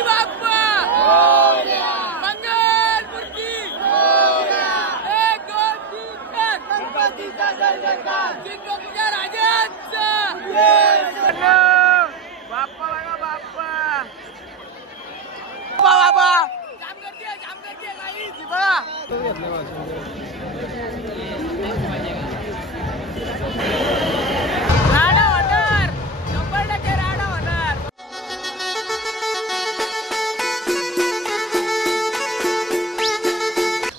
गणपती बाप्पा मंगल मूर्ती 1 2 3 गणपतीचा जयजयकार तुझ्या राजाचा बाप्पा बघा बाप्पा बाबा जाम करते गाईस बघा राडा होणार 100% राडा होणार.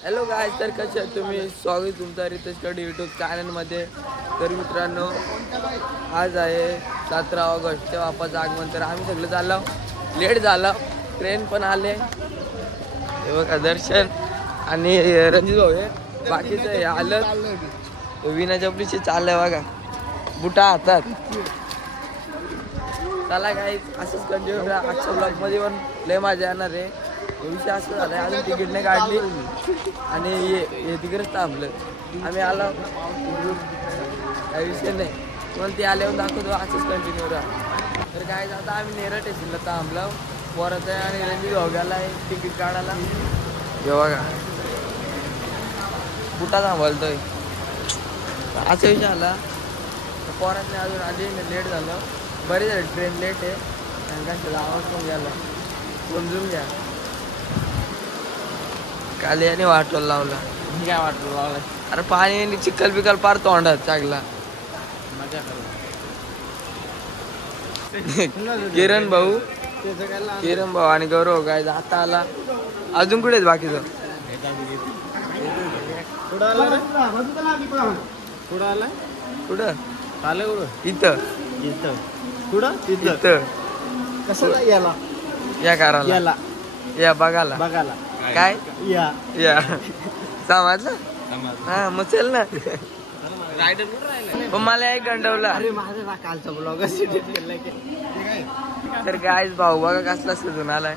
हॅलो गाईस, तर कसे आहात तुम्ही? स्वागत तुमचं रितेश कडे यूट्यूब चॅनलमध्ये. तर मित्रांनो, आज आहे 17 ऑगस्ट, तेव्हा बाप्पाचं आगमन. तर आम्ही सगळं चाललो, लेट झालं, ट्रेन पण आले. हे बघा दर्शन आणि रणजित भाऊ हे बाकीचं हे आलं. विना जपलीचे चाललंय बघा, बुटा हातात. चला गाईस, असंच कंटिन्यू करा. आजच्या ब्लॉगमध्ये पण लय मजा येणार आहे. विषय असं झालं आहे, अजून तिकीट नाही काढली आणि हे तिकडेच थांबलं. आम्ही आलो, काही विषय नाही, पण ते आल्यावर दाखवतो. असंच कंटिन्यू राहा. तर काय आता आम्ही नेरळ स्टेशनला थांबलो. पोराचं आहे आणि रणजित भाऊ गेला आहे तिकीट काढायला. हे बघा कुठं थांबवतोय. असा विषय आला, पोरात नाही अजून आली, लेट झालं. बरे झालं, ट्रेन लेट आहे आणि त्यांचा आवाज पण गेला, समजून घ्या. काल याने वाटोला लावला. काय वाटोला लावला? अरे पाणी चिखल बिकल पार तोंडात चांगला. मजा करू. किरण भाऊ आणि गौरव काय आता आला. अजून कुठे बाकीचं? कुठं आलं? इथं कशाला याला या करायला या बघायला काय या समजलं. हा मग चल ना. पण मला एक गंडवला. अरे माझा कालचा ब्लॉग. तर गाईस भाऊ बघा कसला सजून आलाय.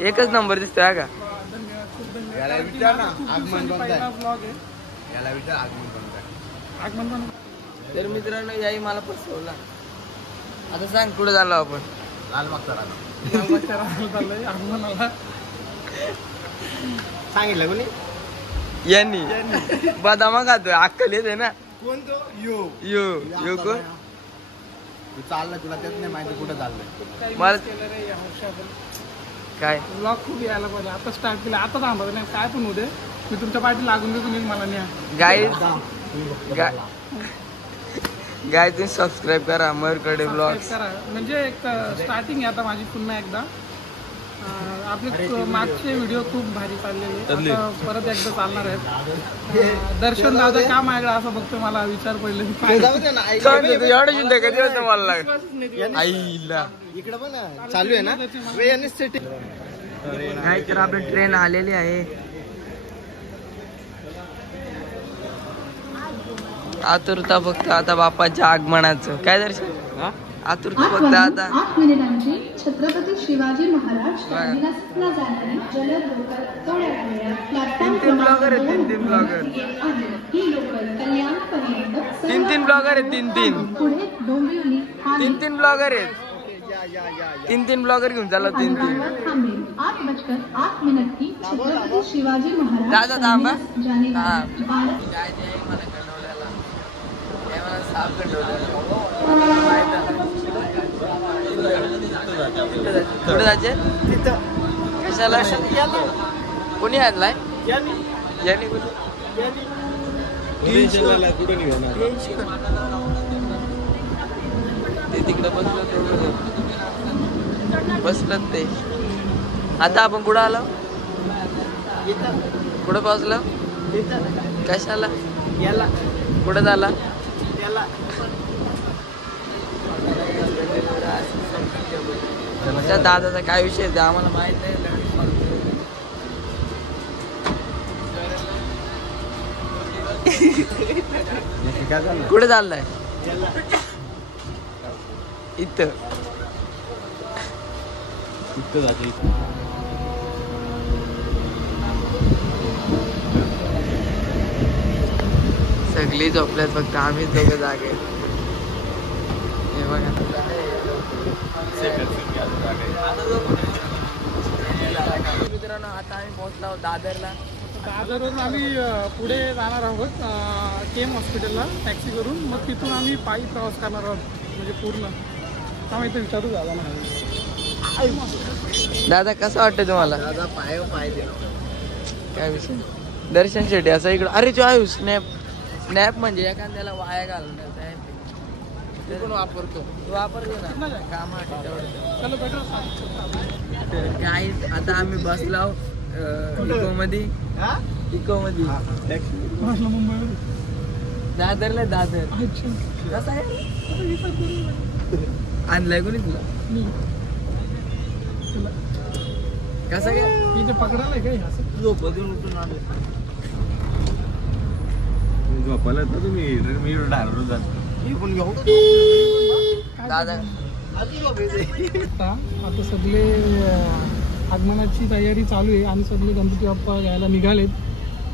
एकच नंबर दिसतोय का? तर मित्रांनो, याही मला फसवला. आता सांग कुठे झालो आपण? सांगितलं कोणी? यांनी बदामा खातोय, अक्कल येते ना. कोण तो? यो कोण? तू चाललं, तुला त्यात नाही माहिती कुठं चाललंय. मला काय ब्लॉग खूप यायला पाहिजे. आता स्टार्ट केलं, आता थांबत नाही. काय पण होते, मी तुमच्या पाठी लागून देतो. मी मला न्या गाईस तुम्ही सबस्क्राईब करा मयूरकडे ब्लॉग करा. म्हणजे एक स्टार्टिंग आहे आता माझी पुन्हा एकदा. आपले मागचे व्हिडिओ खूप भारी चाललेले, आता परत एकदा चालणार आहेत. दर्शन दादा का माझ्याकडे असं बघतो, मला विचार पडले. एवढं चिंता कधी होतं मला आईला. इकडे पण चालू आहे ना. काय तर आपली ट्रेन आलेली आहे. आतुरता फक्त आता बाप्पाच्या आगमनाचं. काय दर्शन आतुरता फक्त आता. 8 मिनिटांची छत्रपती शिवाजी महाराज टर्मिनसला जाणारी जलद लोकल थोड्या वेळात प्लॅटफॉर्म तीन ब्लॉगर आहेत. ही लोकल कल्याणपर्यंत तीन ब्लॉगर आहेत. पुढे डोंबिवली तीन ब्लॉगर आहेत. तीन ब्लॉगर घेऊन चालला. तीन 8:08 की छत्रपती शिवाजी महाराज दादा थांबा. जाने कुठे जायचे? कशाला? कोणी आणलाय? यांनी ते तिकडं बसलं ते. आता आपण कुठं आलो? कुठं पोहोचलो? कशाला? कुठं झाला? त्या दादाचा काय विषय आहे आम्हाला माहित नाही. कुठे चाललाय? इथं सगळी झोपल्यात, फक्त आम्ही दोघं जागे. हे बघा आता आम्ही पोहोचलो दादरला. दादरवरून आम्ही पुढे जाणार आहोत केम हॉस्पिटलला टॅक्सी करून. मग तिथून आम्ही पायी प्रवास करणार आहोत म्हणजे पूर्ण. हा इथं विचारू दादा म्हणाले. दादा कसं वाटतं तुम्हाला? दादा पाय दिला काय विषय? दर्शन शेट्टी असं इकडं. अरे तू आहे स्नॅप. स्नॅप म्हणजे एखाद्याला वाया घालण्याचा आहे ते पण वापरतो. तू वापरतो ना कामासाठी तेवढं. चलो बेटर. गाईज आता आम्ही बसलो इको मध्ये. मुंबईवरून दादरला. दादर कसं आहे? आणलाय कोणी तुला? कसं काय इथे पकडायला काय असं झोपतून उठून आलो. झोपायला तर तुम्ही मी डायरेक्ट जातो पण घेऊ दादा आता सगळे आगमनाची तयारी चालू आहे आणि सगळे गणपती बाप्पा घ्यायला निघालेत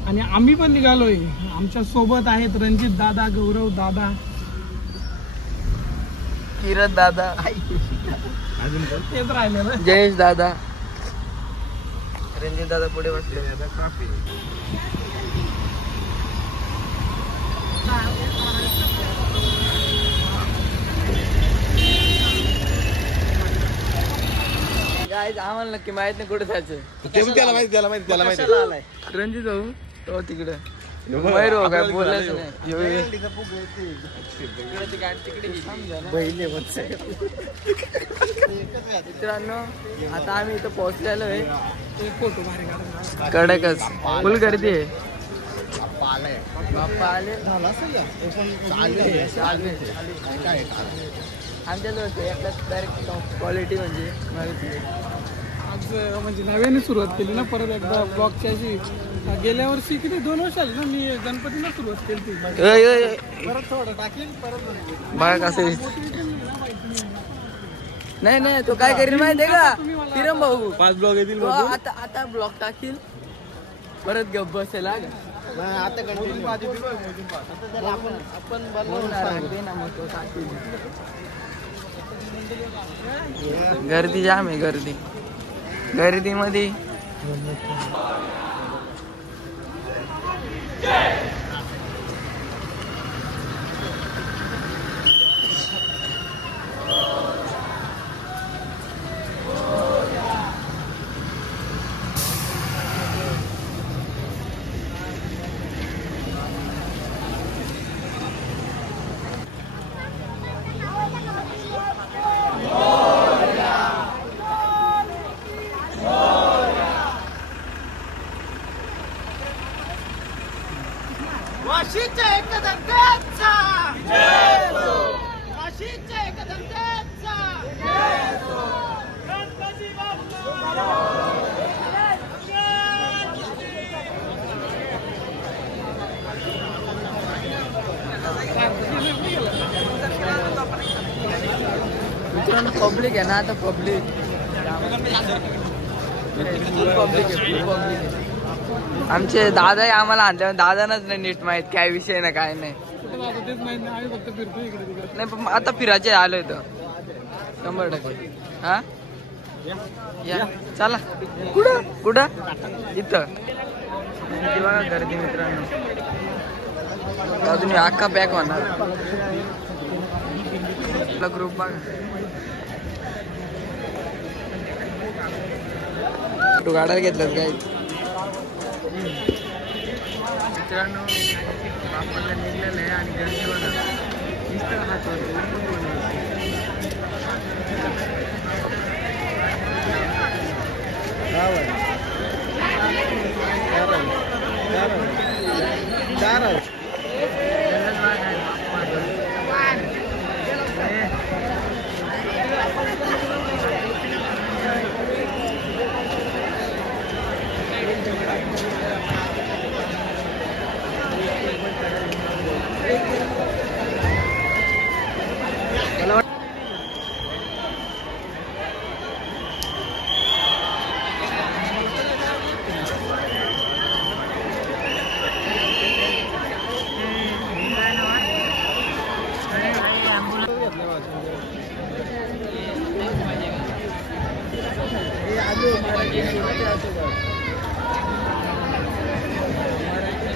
आणि आम्ही पण निघालोय. आमच्या सोबत आहेत रणजित दादा, गौरव दादा, किरण दादा, तेच राहिले ना. जयेश दादा, रणजित दादा पुढे बसले. आम्हाला नक्की माहित नाही कुठे जायचं. त्याला माहिती आलाय रणजित भाऊ तो तिकडे बाहेर हो काय बोललाच नाही. मित्रांनो आता आम्ही इथं पोहोचलेलो आहे. फोटो भारी कडकच फुल गर्दी आहे. बाप्पा आले आमच्याजवळ एकच डायरेक्ट क्वालिटी म्हणजे आज म्हणजे नव्याने सुरुवात केली ना परत एकदा ब्लॉगची अशी. गेल्या वर्षी किती 2 वर्ष आली ना मी गणपतीला सुरुवात केली ती. परत थोडं टाकेल परत बघा कसं नाही तो काय करील माहितीये का किरण भाऊ? 5 ब्लॉग येतील आता ब्लॉग टाकील परत गप बसेल. आता कंटिन्यू आपण बनवणार ना मग तो टाकील. गर्दी जाम आहे. गर्दीमध्ये पब्लिक आहे ना आता. पब्लिक आमचे दादा आम्हाला आणले. दादांनाच नाही नीट माहित काय विषय ना काय नाही. नाही पण आता फिरायचे आलोय तर 100%. हा या चला. कुठं इथं बघा गर्दी मित्रांनो. तुम्ही अख्खा पॅक होणार. ग्रुप बघा. फोटो काढायला घेतलात काय मित्रांनो? बाप्पाला निघलेलं आहे आणि गर्दी बघा. नुसतं हात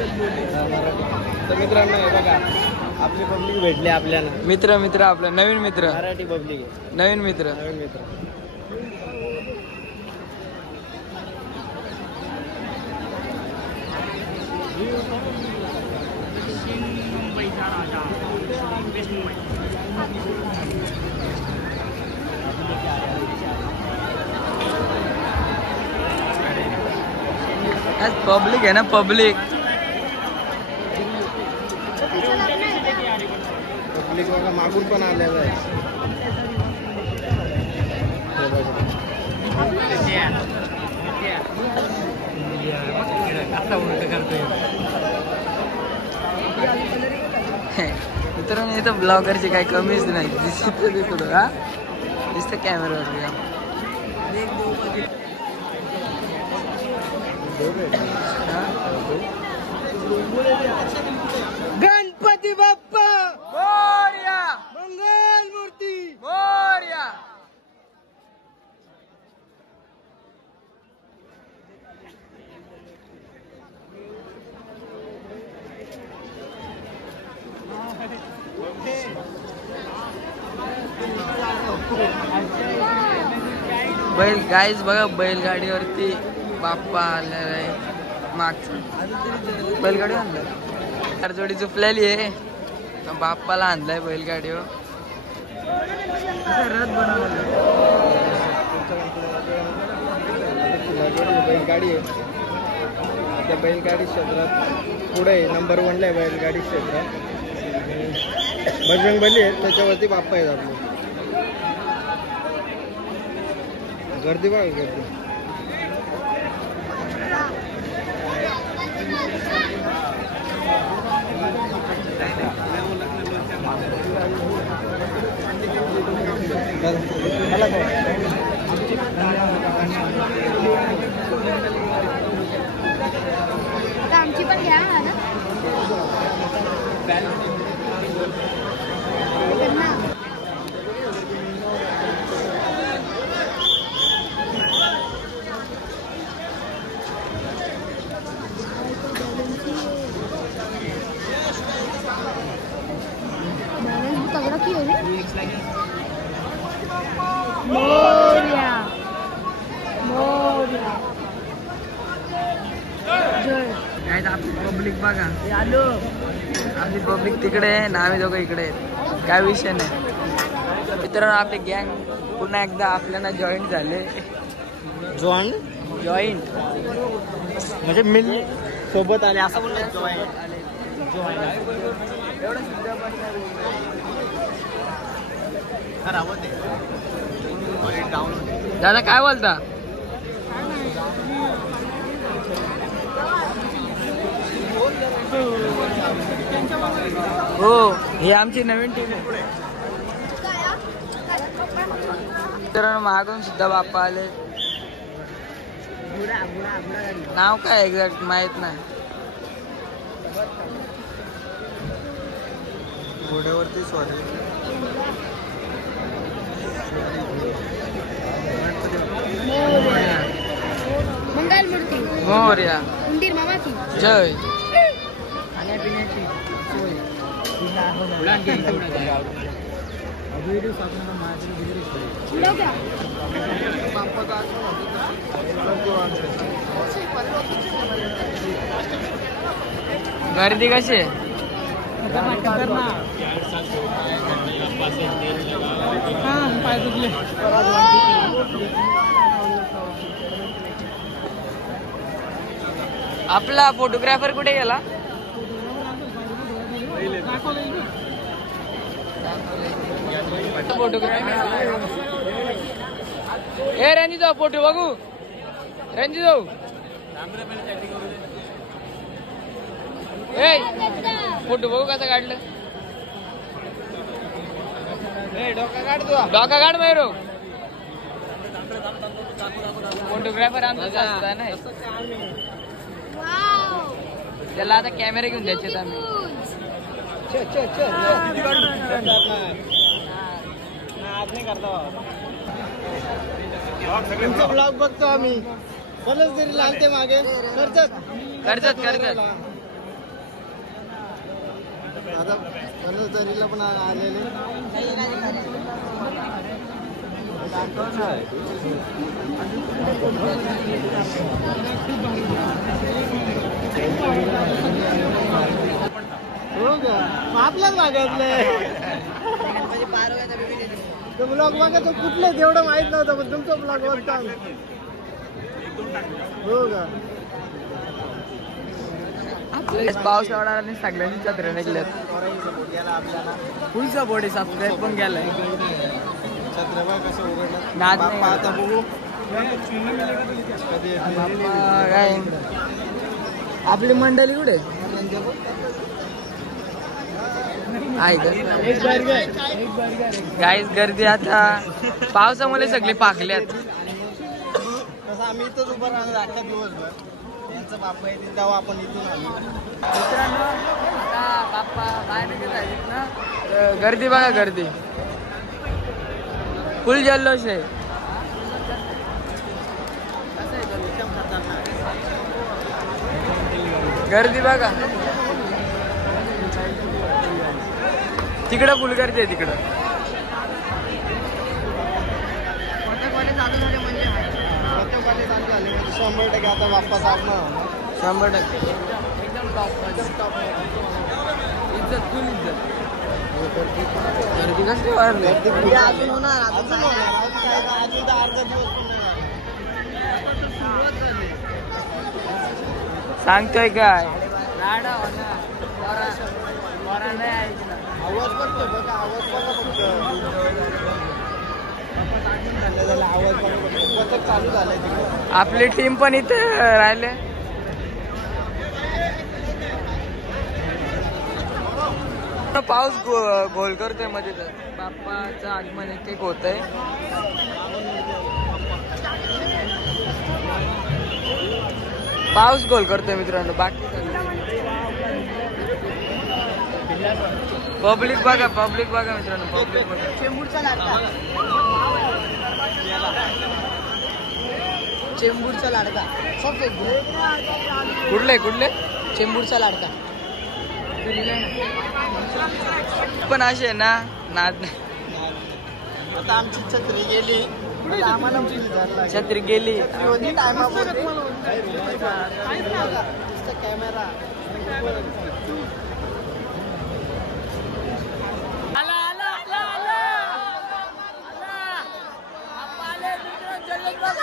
तर मित्रांनो हे बघा आपली पब्लिक भेटली आपल्याला. मित्र आपला नवीन मित्र, मराठी पब्लिक आहे. नवीन मित्र. पब्लिक आहे ना, पब्लिक बघा मागून पण आलेलं आहे. मित्रांनो इथं ब्लॉगरची काही कमीच नाही. दिसत हा दिसतं कॅमेरावर. गणपती बाप्पा मोरया, मंगल मूर्ती मोरया. बैल गाईज बघा, बैलगाडीवरती बाप्पा आलेला आहे. मागचं बैलगाडी आणलं, चार जोडी चुपलेली आहे. बाप्पाला आणलाय बैलगाडीवर. रथ बनवलं. बैलगाडी आहे. त्या बैलगाडी क्षेत्रात पुढे नंबर 1ला आहे बैलगाडी क्षेत्रात. बजरंगबली आहे, त्याच्यावरती बाप्पा आहेत आपले. गर्दी बघा गर्दी. आमची पण घ्या ना. तगड़ा की हो मोरया मोरया. आपली पब्लिक बघा, आपली पब्लिक तिकडे आहे ना, आम्ही दोघं इकडे आहेत. काय विषय नाही. मित्रांनो आपली गँग पुन्हा एकदा आपल्याला जॉईंट झाले. जॉईंट म्हणजे मिल सोबत आले असं बोलतो. दादा काय बोलता? हो ही आमची नवीन टीम आहे. तर मागून सुद्धा बाप्पा आले. नाव काय एक्झॅक्ट माहित नाही. घोड्यावरती स्वारी. मंगल मूर्ती मोरया. उंदीर मामाची जय. खाण्यापिण्याची सोय. गर्दी कशी आहे? पाय दुखले. आपला फोटोग्राफर कुठे गेला? फोटोग्राफर ए रणजित जाऊ फोटो बघू. रणजित जाऊ ए फोटो बघू कसा काढलं. डोका काढ तू. डोका काढ मैरो. फोटोग्राफर आमचा नाही. त्याला आता कॅमेरा घेऊन द्यायचे आम्ही. तुमचा ब्लॉग बघतो आम्ही. बरंच तरी लागते मागे. कर्जत आता बनवतरीला पण आलेले हो का आपल्याच भागातले ब्लॉग बघा तो कुठले तेवढं माहित नव्हतं पण तुमचा ब्लॉग बघता हो का पाऊस एवढा आणि सगळ्यांनी छत्र्या निघल्यात फुल सपोर्ट आहे सबस्क्राईब पण केलाय छत्रपती कसं उघडलं नाद बाप्पा नाही. आता बघू कधी बाप्पा काय आपली मंडळी कुठे आहे का गाईस गर्दी आता पावसामुळे सगळे पाकल्यात तसं आम्ही इथंच उभं राहणार अख्खा दिवसभर त्यांचं बाप्पा येतील तेव्हा आपण इथून आलो मित्रांनो आता बाप्पा बाहेर निघत आहेत ना गर्दी बघा गर्दी फुल जल्लोष आहे गर्दी बघा तिकडं फुल गर्दी आहे तिकडं प्रत्येकाने चालू झाले म्हणजे 100% आता बाप्पा साधणार 100% एकदम टॉप इज्जत फुल इज्जत गर्दी कसली वाढली अजून होणार अजून अर्धा दिवस सांगतोय काय लाडा नाही ऐकणार आवाज करतो बघा आवाज बघा फक्त आवाज बघा चालू झालाय तिकडे आपली टीम पण इथे राहिले पाऊस गोल करतोय मध्ये तर बाप्पाचं आगमन एक एक होतंय पाऊस गोल करतोय मित्रांनो बाकी पब्लिक बघा मित्रांनो पब्लिक बघा चेंबूरचा लाडका कुठले चेंबूरचा लाडका पण असे ना नाद नाही आता आमची छत्री गेली आता आम्हाला छत्री गेली कॅमेरा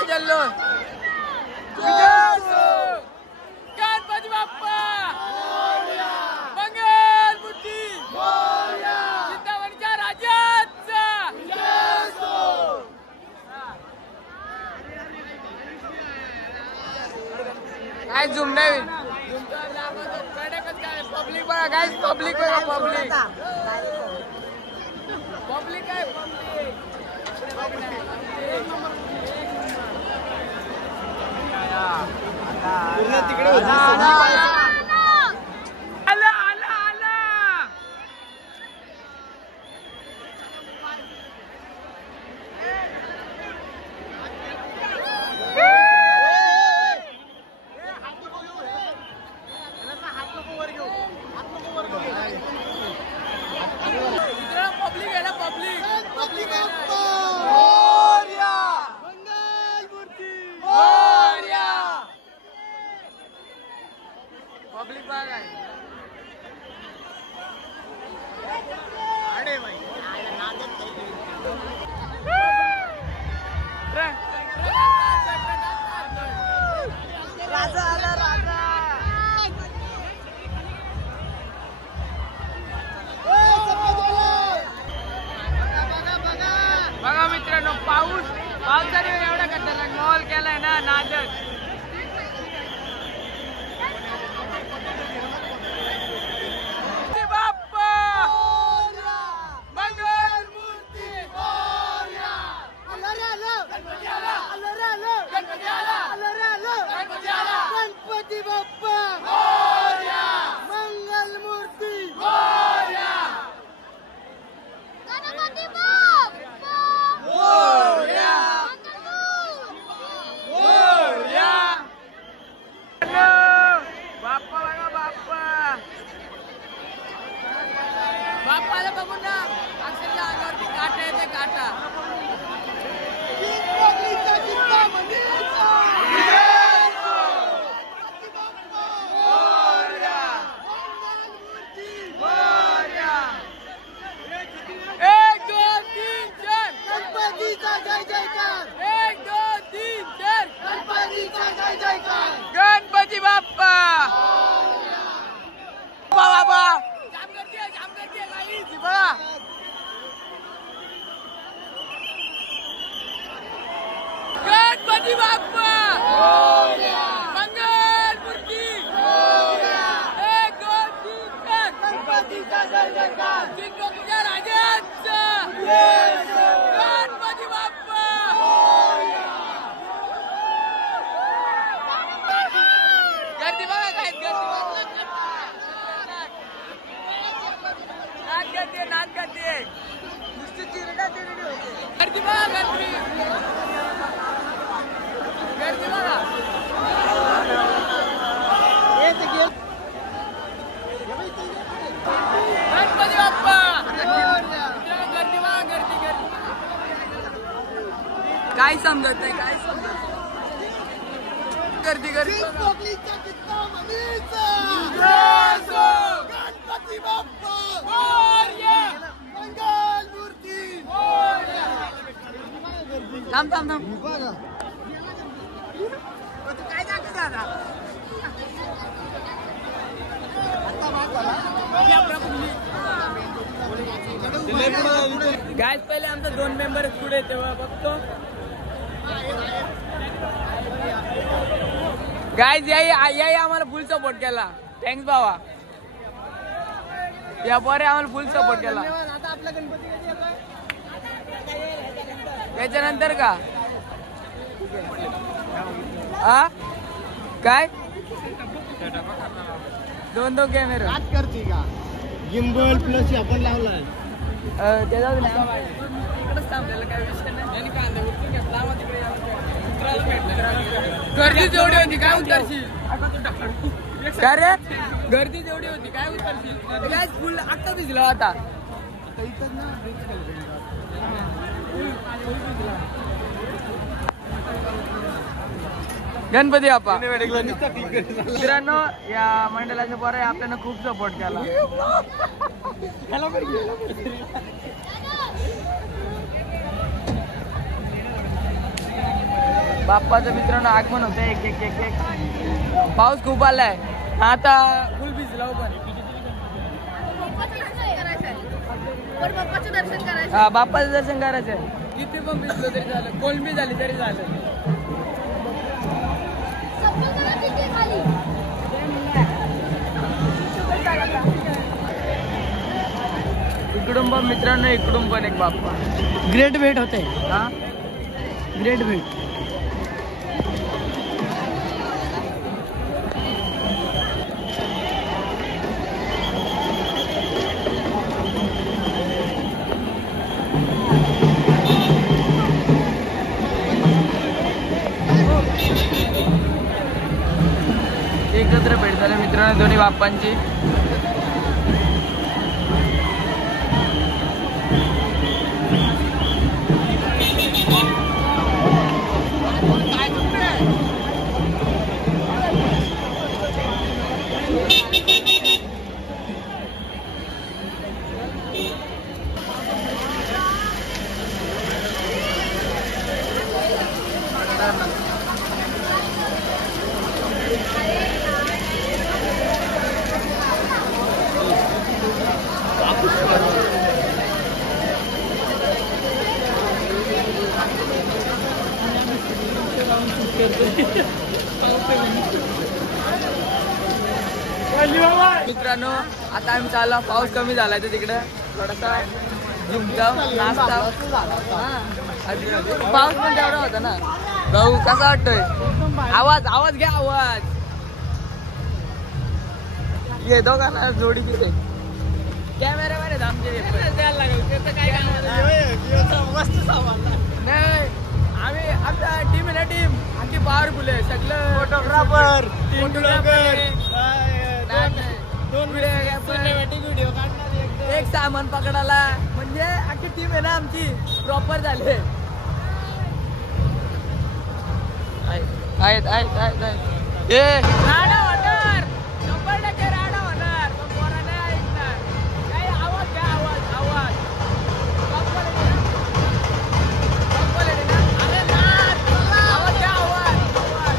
जल्लो गणपती बाप्पा मंगल मूर्ती वृंदावनच्या राजाचा काय झूम नाही पब्लिक बघा काय पब्लिक बघा पब्लिक आहे पूर्ण तिकडे होती पब्लिक आहे ना पब्लिक पब्लिक बाग आहे राजा आला राजा बघा मित्रांनो पावसाने एवढा खतरनाक माहोल केलाय ना नादच मंगल मूर्ती काय समजत नाही, काय समजत गर्दी गर्दी गणपती बाप्पा मंगल मूर्ती. थांब थांब थांब. काय दादा गायस पहिले आमचा 2 मेंबर पुढे तेव्हा बघतो. गायस याही आम्हाला फुल सपोर्ट केला. थँक्स बाबा, या पोरे आम्हाला फुल सपोर्ट केला. आता आपला गणपती कधी येतोय? त्याच्यानंतर का हा काय 2 कॅमेरा आज करते का गिम्बल प्लस आपण लावलाय. ते जाऊ दे ना, इकडेच थांबलेलं काय विषय नाही. गर्दी जेवढी होती काय उतरशील, काय रे गर्दी जेवढी होती काय उतरशील. काय फुल आत्ता भिजलो आता. गणपती बाप्पा. मित्रांनो, या मंडळाच्या पोरांनी आपल्याला खूप सपोर्ट केला. बाप्पाचं मित्रांनो आगमन होतं. एक एक एक एक पाऊस खूप आलाय आता, फुल भिजला पण. हा बाप्पाचं दर्शन करायचंय. किती पण भिजलो तरी झालं, कोलंबी झाली तरी झालं. इकडून पण मित्रांनो, इकडून पण एक बाप्पा. ग्रेट भेट होते. हा ग्रेट भेट. एकत्र भेट झाली मित्रांनो दोन्ही बाप्पांची. मित्रांनो आता आम्ही चाललो. पाऊस कमी झालाय तर तिकडं थोडासा झुमचा नाश्ता. पाऊस पण तेवढा होता ना. भाऊ कसा वाटतोय? आवाज आवाज घ्या, आवाज ये. दोघांना जोडी तिथे कॅमेरामॅन आहेत आमचे. द्यायला लागेल त्याचं काय नाही. आम्ही आमच्या टीम आहे ना, टीम आमची पॉवरफुल आहे. सगळं फोटोग्राफर व्हिडिओ काढणार. एक सामान पकडायला म्हणजे आमची टीम आहे ना आमची प्रॉपर झाली. आहेत आहेत आहेत आहेत. ए राडा होणार, 100% राडा होणार. पण पोरा नाही ऐकणार. काही आवाज घ्या, आवाज आवाज. अरे नाच, आवाज घ्या, आवाज आवाज.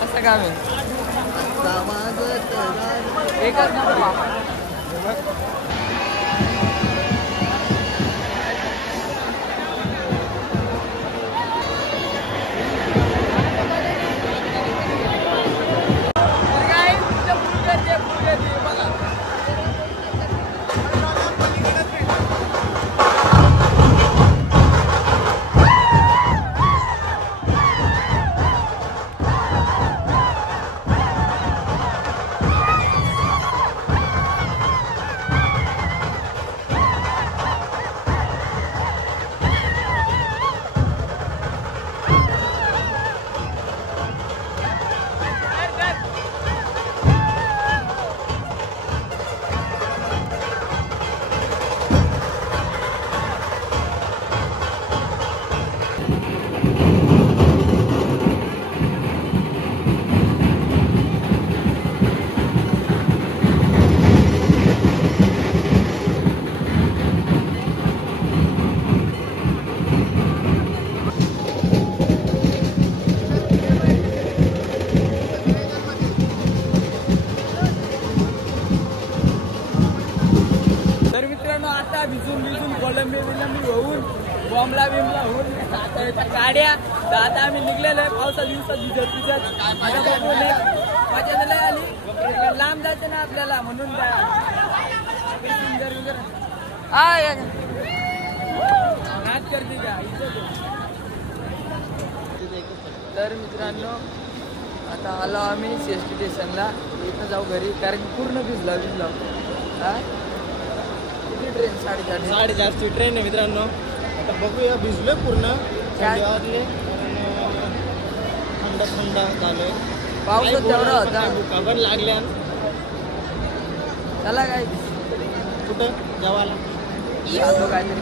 कसं काम आहे एकच नंबर बाबा. विलंबी होऊन बॉम्बला बिमला होऊन साताऱ्याच्या गाड्या आता आम्ही निघलेलो आहे पावसा दिवसात भिजत मजा नाही आली. लांब जायचं ना आपल्याला म्हणून नाच करते का. तर मित्रांनो आता आलो आम्ही CST स्टेशनला. इथं जाऊ घरी कारण की पूर्ण भिजला हा. किती ट्रेन 4:30ची ट्रेन आहे मित्रांनो. आता बघूया भिजलोय पूर्ण थंड झालोय. पाऊस तेवढा होता खबर लागल्या. चला काय कुठं जेवायला काहीतरी